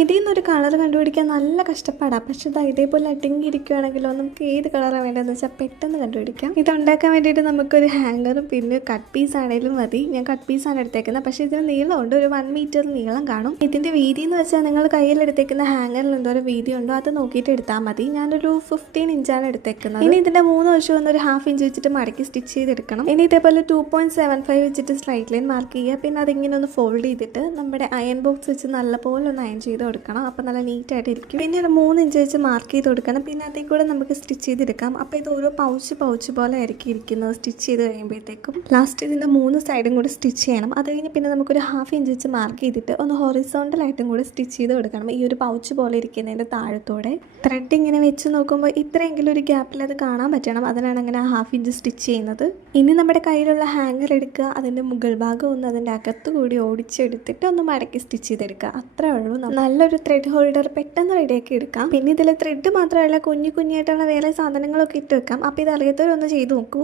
ഇതിൽ നിന്നൊരു കളർ കണ്ടുപിടിക്കാൻ നല്ല കഷ്ടപ്പാടാണ്. പക്ഷെ ഇത് ഇതേപോലെ അടങ്ങിയിരിക്കുകയാണെങ്കിലോ നമുക്ക് ഏത് കളറാണ് വേണ്ടതെന്ന് വെച്ചാൽ പെട്ടെന്ന് കണ്ടുപിടിക്കാം. ഇത് ഉണ്ടാക്കാൻ വേണ്ടിയിട്ട് നമുക്കൊരു ഹാങ്കറും പിന്നെ കട്ട് പീസ് ആണെങ്കിലും മതി. ഞാൻ കട്ട് പീസാണ് എടുത്തേക്കുന്നത്. പക്ഷേ ഇതിന് നീളമുണ്ട്, ഒരു 1 മീറ്റർ നീളം കാണും. ഇതിൻ്റെ വീതി എന്ന് വെച്ചാൽ നിങ്ങൾ കയ്യിലെടുത്തേക്കുന്ന ഹാങ്ങറിൽ എന്തോരം വീതി ഉണ്ടോ അത് നോക്കിയിട്ട് എടുത്താൽ മതി. ഞാനൊരു 15 ഇഞ്ചാണ് എടുത്തേക്കുന്നത്. ഇനി ഇതിൻ്റെ 3 വശവും ഒരു 1/2 ഇഞ്ച് വെച്ചിട്ട് മടക്കി സ്റ്റിച്ച് ചെയ്തെടുക്കണം. ഇനി ഇതേപോലെ 2.75 വെച്ചിട്ട് സ്ട്രൈറ്റ് ലൈൻ മാർക്ക് ചെയ്യുക. പിന്നെ അതിങ്ങനെ ഒന്ന് ഫോൾഡ് ചെയ്തിട്ട് നമ്മുടെ അയൺ ബോക്സ് വെച്ച് നല്ലപോലെ ഒന്ന് അയൺ ചെയ്ത് കൊടുക്കണം. അപ്പോൾ നല്ല നീറ്റായിട്ട് ഇരിക്കും. പിന്നെ ഒരു 3 ഇഞ്ച് വെച്ച് മാർക്ക് ചെയ്ത് കൊടുക്കണം. പിന്നെ അതിൽ കൂടെ നമുക്ക് സ്റ്റിച്ച് ചെയ്തെടുക്കാം. അപ്പോൾ ഇത് ഓരോ പൗച്ച് പോലെ ആയിരിക്കും ഇരിക്കുന്നത് സ്റ്റിച്ച് ചെയ്ത് കഴിയുമ്പോഴത്തേക്കും. ലാസ്റ്റ് ഇതിൻ്റെ 3 സൈഡും കൂടെ സ്റ്റിച്ച് ചെയ്യണം. അത് കഴിഞ്ഞ് പിന്നെ നമുക്കൊരു 1/2 ഇഞ്ച് വെച്ച് മാർക്ക് ചെയ്തിട്ട് ഒന്ന് ഹൊറിസോണ്ടലായിട്ടും കൂടെ സ്റ്റിച്ച് ചെയ്ത് കൊടുക്കണം. ഈ ഒരു പൗച്ച് പോലെ ഇരിക്കുന്നതിൻ്റെ താഴത്തോടെ ത്രെഡ് ഇങ്ങനെ വെച്ച് നോക്കുമ്പോൾ ഇത്രയെങ്കിലും ഒരു ഗ്യാപ്പിൽ അത് കാണാൻ പറ്റണം. അതിനാണ് അങ്ങനെ 1/2 ഇഞ്ച് സ്റ്റിച്ച് ചെയ്യുന്നത്. ഇനി നമ്മുടെ കയ്യിലുള്ള ഹാങ്ങർ എടുക്കുക, അതിൻ്റെ മുകൾ ഭാഗം ഒന്ന് അതിൻ്റെ അകത്ത് കൂടി ഓടിച്ചെടുത്തിട്ട് ഒന്ന് മടക്കി സ്റ്റിച്ച് ചെയ്തെടുക്കുക. അത്രേ ഉള്ളൂ. നല്ലൊരു ത്രെഡ് ഹോൾഡർ പെട്ടെന്ന് റെഡിയാക്കി എടുക്കാം. പിന്നെ ഇതിൽ ത്രെഡ് മാത്രമല്ല കുഞ്ഞായിട്ടുള്ള വേറെ സാധനങ്ങളൊക്കെ ഇട്ട് വെക്കാം. അപ്പോൾ ഇത് അറിയാത്തവരൊന്ന് ചെയ്ത് നോക്കൂ.